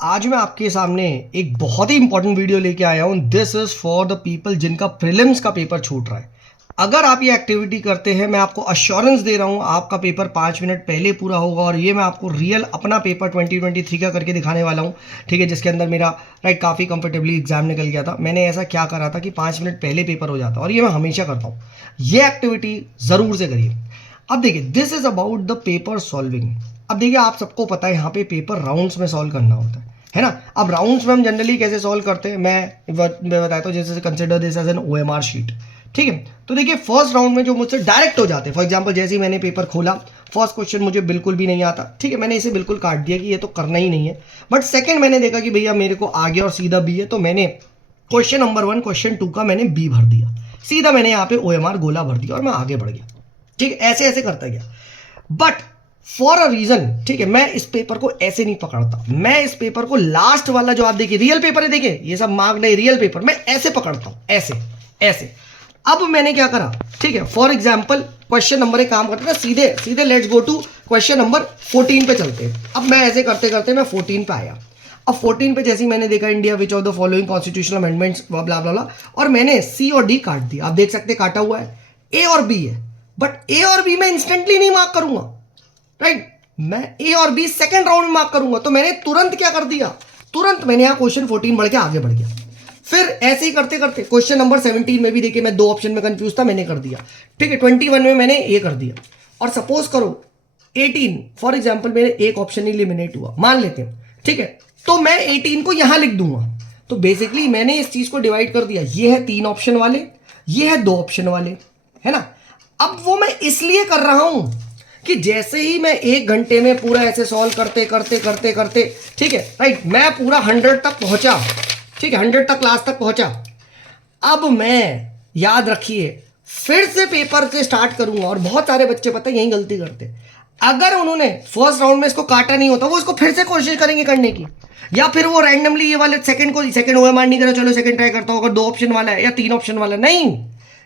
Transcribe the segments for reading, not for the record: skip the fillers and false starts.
आज मैं आपके सामने एक बहुत ही इंपॉर्टेंट वीडियो लेके आया हूँ। This is for the people जिनका प्रीलिम्स का पेपर छूट रहा है। अगर आप ये एक्टिविटी करते हैं, मैं आपको अश्योरेंस दे रहा हूँ आपका पेपर 5 मिनट पहले पूरा होगा। और ये मैं आपको रियल अपना पेपर 2023 का करके दिखाने वाला हूँ, ठीक है, जिसके अंदर मेरा राइट काफ़ी कंफर्टेबली एग्जाम निकल गया था। मैंने ऐसा क्या करा था कि 5 मिनट पहले पेपर हो जाता, और ये मैं हमेशा करता हूँ। ये एक्टिविटी ज़रूर से करिए। अब देखिए, this is about the paper solving. अब देखिए, आप सबको पता है यहाँ पे पेपर राउंड्स में सॉल्व करना होता है ना। अब राउंड्स में हम जनरली कैसे सॉल्व करते हैं, मैं बताता हूँ। जैसे consider this as an OMR sheet, ठीक है। तो देखिए, फर्स्ट राउंड में जो मुझसे डायरेक्ट हो जाते हैं, फॉर एग्जांपल जैसे ही मैंने पेपर खोला, फर्स्ट क्वेश्चन मुझे बिल्कुल भी नहीं आता, ठीक है, मैंने इसे बिल्कुल काट दिया कि ये तो करना ही नहीं है। बट सेकंड मैंने देखा कि भैया मेरे को आगे और सीधा बी है, तो मैंने क्वेश्चन नंबर 1 क्वेश्चन 2 का मैंने बी भर दिया, सीधा मैंने यहाँ पे OMR गोला भर दिया और मैं आगे बढ़ गया, ठीक है। ऐसे ऐसे करता गया। बट फॉर अ रीजन, ठीक है, मैं इस पेपर को ऐसे नहीं पकड़ता। मैं इस पेपर को लास्ट वाला जो आप देखिए रियल पेपर है, देखिए ये सब मार्क नहीं, रियल पेपर मैं ऐसे पकड़ता हूं, ऐसे ऐसे। अब मैंने क्या करा, ठीक है, फॉर एग्जाम्पल क्वेश्चन नंबर 1 काम करते ना, सीधे सीधे let's go to question number 14 पे चलते हैं। अब मैं ऐसे करते करते मैं 14 पे आया। अब 14 पे जैसे ही मैंने देखा India which of the following constitutional amendments blah blah blah, और मैंने सी और डी काट दिया। आप देख सकते काटा हुआ है, ए और बी है। बट ए और बी मैं इंस्टेंटली नहीं मार्क करूंगा, राइट। मैं ए और बी सेकंड राउंड में मार्क करूंगा। तो मैंने तुरंत क्या कर दिया, तुरंत मैंने यहां क्वेश्चन 14 बढ़ के आगे बढ़ गया। फिर ऐसे ही करते करते क्वेश्चन नंबर 17 में भी देखिए, मैं 2 ऑप्शन में कंफ्यूज था, मैंने कर दिया, ठीक है। 21 में मैंने ये कर दिया। और सपोज करो 18 फॉर एग्जाम्पल मेरे एक ऑप्शन एलिमिनेट हुआ, मान लेते हैं, ठीक है। तो मैं 18 को यहां लिख दूंगा। तो बेसिकली मैंने इस चीज को डिवाइड कर दिया, ये है 3 ऑप्शन वाले, ये है 2 ऑप्शन वाले, है ना। अब वो मैं इसलिए कर रहा हूं कि जैसे ही मैं 1 घंटे में पूरा ऐसे सॉल्व करते करते करते करते, ठीक है, राइट, मैं पूरा 100 तक पहुंचा, ठीक है, 100 तक क्लास तक पहुंचा। अब मैं, याद रखिए, फिर से पेपर से स्टार्ट करूंगा। और बहुत सारे बच्चे पता है यही गलती करते, अगर उन्होंने फर्स्ट राउंड में इसको काटा नहीं होता, वो इसको फिर से कोशिश करेंगे करने की, या फिर वो रैंडमली ये वाले सेकंड OMR नहीं करा, चलो सेकंड ट्राई करता हूं, अगर 2 ऑप्शन वाला है या 3 ऑप्शन वाला। नहीं,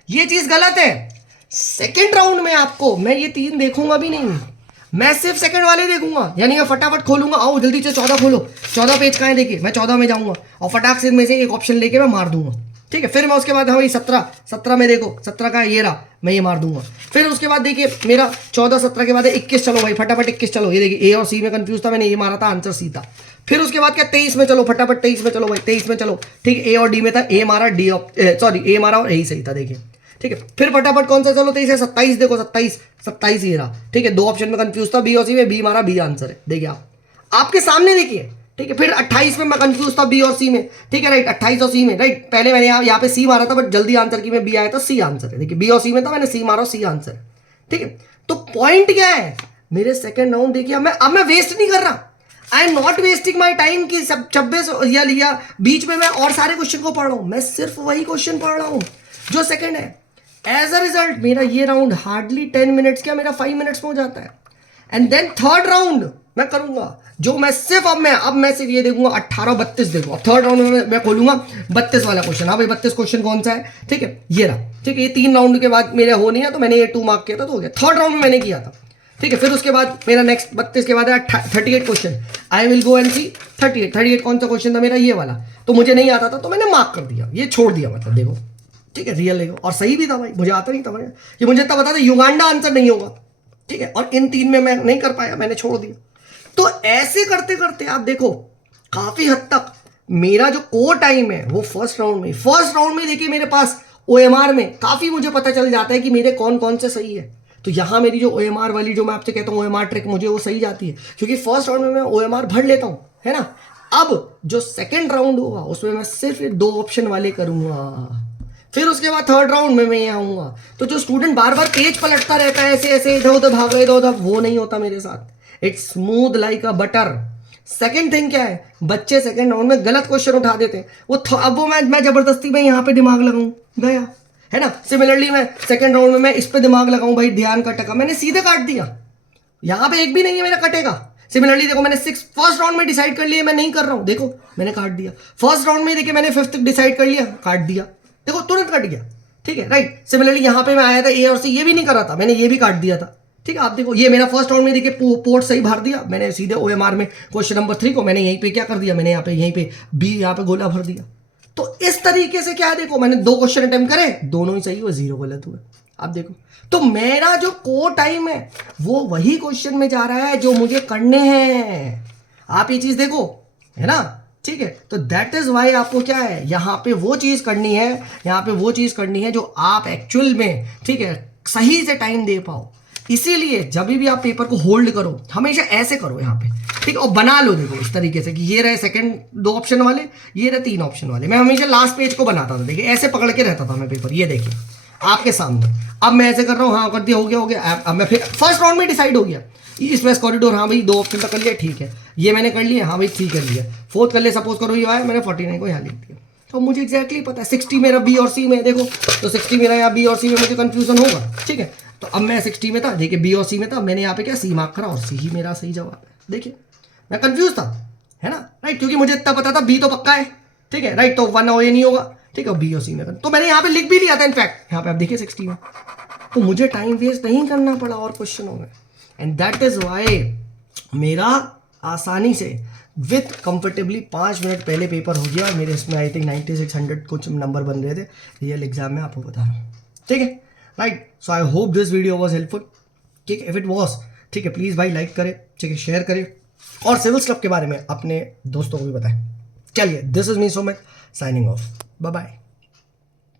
ये चीज गलत है। सेकंड राउंड में आपको मैं ये 3 देखूंगा भी नहीं, मैं सिर्फ सेकंड वाले देखूंगा। यानी मैं फटाफट खोलूंगा, आओ जल्दी से 14 खोलो, 14 पेज कहाँ है देखिए, मैं 14 में जाऊंगा और फटाक से इनमें से एक ऑप्शन लेके मैं मार दूंगा, ठीक है। फिर मैं उसके बाद, हाँ भाई 17 में देखो, 17 का ये रहा, मैं ये मार दूंगा। फिर उसके बाद देखिए मेरा 14-17 के बाद 21, चलो भाई फटाफट 21 चलो, ये देखिए ए और सी में कंफ्यूज था, मैंने ये मारा था, आंसर सी था। फिर उसके बाद क्या 23 में चलो, फटाफट 23 में चलो भाई, 23 में चलो, ठीक है। ए और डी में था, ए मारा, डी ए मारा और ए सही था, देखिए, ठीक है। फिर फटाफट कौन सा, चलो 23 है, 27 देखो, 27 ये रहा, ठीक है। 2 ऑप्शन में कंफ्यूज था, बी और सी में, बी मारा, बी आंसर है, देखिए आप आपके सामने देखिए, ठीक है। फिर 28 में मैं कंफ्यूज था, बी और सी में, ठीक है, राइट, 28 और सी में, राइट। पहले मैंने यहाँ पे सी मारा था, बट जल्दी आंसर की में बी आया था, सी आंसर है, देखिए। बी और सी में था, मैंने सी मारा, सी आंसर है, ठीक है। तो पॉइंट क्या है, मेरे सेकंड राउंड देखिए, अब मैं वेस्ट नहीं कर रहा। I am not wasting my time कि सब 26 या लिया बीच में मैं और सारे क्वेश्चन को पढ़ रहा हूं। मैं सिर्फ वही क्वेश्चन पढ़ रहा हूं जो सेकंड है। एज अ रिजल्ट मेरा ये राउंड हार्डली 10 मिनट्स, क्या मेरा 5 मिनट्स में हो जाता है। एंड देन थर्ड राउंड मैं करूंगा, जो मैं सिर्फ अब मैं सिर्फ ये देखूंगा 18-32 देखूंगा। थर्ड राउंड में मैं खोलूंगा 32 वाला क्वेश्चन। हाँ भाई 32 क्वेश्चन कौन सा है, ठीक है, ये रहा, ठीक है। ये 3 राउंड के बाद मेरे हो नहीं है, तो मैंने ये 2 मार्क किया था, तो हो गया। थर्ड राउंड में मैंने किया था, ठीक है। फिर उसके बाद मेरा नेक्स्ट 32 के बाद है 38 question. I will go and see 38 कौन सा क्वेश्चन था मेरा, ये वाला, तो मुझे नहीं आता था, तो मैंने मार्क कर दिया, ये छोड़ दिया, मतलब देखो, ठीक है, रियल देखो। और सही भी था भाई, मुझे आता नहीं था भाई, कि मुझे तब बता था युगांडा आंसर नहीं होगा, ठीक है। और इन 3 में मैं नहीं कर पाया, मैंने छोड़ दिया। तो ऐसे करते करते आप देखो, काफी हद तक मेरा जो कोर टाइम है वो फर्स्ट राउंड में देखिए, मेरे पास OMR में काफी मुझे पता चल जाता है कि मेरे कौन कौन से सही है। तो यहां मेरी जो OMR वाली, जो मैं आपसे कहता हूं OMR ट्रिक, मुझे वो सही जाती है, क्योंकि फर्स्ट राउंड में मैं OMR भर लेता हूं, है ना। अब जो सेकेंड राउंड होगा उसमें मैं सिर्फ 2 ऑप्शन वाले करूंगा। फिर उसके बाद थर्ड राउंड में मैं ये आऊंगा। तो जो स्टूडेंट बार बार पेज पलटता रहता है, ऐसे ऐसे इधर उधर भाग रहे, इधर उधर, वो नहीं होता मेरे साथ। It's smooth like a butter. Second thing क्या है, बच्चे सेकंड राउंड में गलत क्वेश्चन उठा देते हैं, अब वो मैं जबरदस्ती में यहाँ पे दिमाग लगाऊं, गया, है ना। सिमिलरली मैं सेकंड राउंड में मैं इस पे दिमाग लगाऊं, भाई ध्यान का टका, मैंने सीधे काट दिया, यहाँ पे एक भी नहीं है मेरा कटेगा। सिमिलरली देखो, मैंने 6 फर्स्ट राउंड में डिसाइड कर लिया, मैं नहीं कर रहा हूं, देखो मैंने काट दिया। फर्स्ट राउंड में देखिए मैंने 5th डिसाइड कर लिया, काट दिया, देखो तुरंत कट गया, ठीक है, राइट। सिमिलरली यहाँ पे मैं आया था ए और सी, ये भी नहीं कर रहा था, मैंने ये भी काट दिया था, ठीक है, आप देखो ये मेरा फर्स्ट राउंड में देखिए पोर्ट सही भर दिया मैंने सीधे OMR में। क्वेश्चन नंबर 3 को मैंने यहीं पे क्या कर दिया, मैंने यहाँ पे यहीं पे बी यहाँ पे गोला भर दिया। तो इस तरीके से क्या है, देखो मैंने 2 क्वेश्चन अटेम्प्ट करे, दोनों ही सही हुए, 0 गलत हुए। आप देखो तो मेरा जो कोर टाइम है वो वही क्वेश्चन में जा रहा है जो मुझे करने हैं। आप ये चीज देखो, है ना, ठीक है। तो दैट इज वाई आपको क्या है, यहाँ पे वो चीज करनी है, यहाँ पे वो चीज करनी है जो आप एक्चुअल में, ठीक है, सही से टाइम दे पाओ। इसीलिए जब भी आप पेपर को होल्ड करो हमेशा ऐसे करो यहाँ पे, ठीक है, और बना लो देखो इस तरीके से कि ये रहे सेकंड 2 ऑप्शन वाले, ये रहे 3 ऑप्शन वाले। मैं हमेशा लास्ट पेज को बनाता था, देखिए ऐसे पकड़ के रहता था मैं पेपर, ये देखिए आपके सामने। अब मैं ऐसे कर रहा हूँ, हाँ कर दिया, हो गया। अब मैं फिर फर्स्ट राउंड में डिसाइड हो गया ईस्ट वेस्ट कॉरिडोर, हाँ भाई 2 ऑप्शन तक कर लिया, ठीक है, ये मैंने कर लिया, हाँ भाई 3 कर लिया, 4th कर लिया, सपोज करो ये आया, मैंने 49 को यहाँ लिख दिया। तो मुझे एग्जैक्टली पता है 60 मेरा बी और सी में, देखो तो 60 मेरा यहाँ बी और सी में, मुझे कंफ्यूजन होगा, ठीक है। तो अब मैं 60 में था, देखिए बी और सी में था, मैंने यहाँ पे क्या सी मार्क करा और सी ही मेरा सही जवाब है। देखिए मैं कंफ्यूज था, है ना, राइट, क्योंकि मुझे इतना पता था बी तो पक्का है, ठीक है, राइट, तो 1 और ये नहीं होगा, ठीक है, बी और सी में तो मैंने यहाँ पे लिख भी लिया था इनफैक्ट, यहाँ पे आप देखिए 60 में, तो मुझे टाइम वेस्ट नहीं करना पड़ा और क्वेश्चनों में। एंड दैट इज वाई मेरा आसानी से विथ कंफर्टेबली 5 मिनट पहले पेपर हो गया। मेरे इसमें आई थिंक 9600 कुछ नंबर बन रहे थे रियल एग्जाम में, आपको बता रहा हूँ, ठीक है, right. So I hope this video was helpful, ठीक है, इफ इट वॉज, ठीक है, प्लीज़ भाई लाइक करें, ठीक है, शेयर करें और सिविल्स क्लब के बारे में अपने दोस्तों को भी बताएं। चलिए, this is me Sumit signing off, bye bye.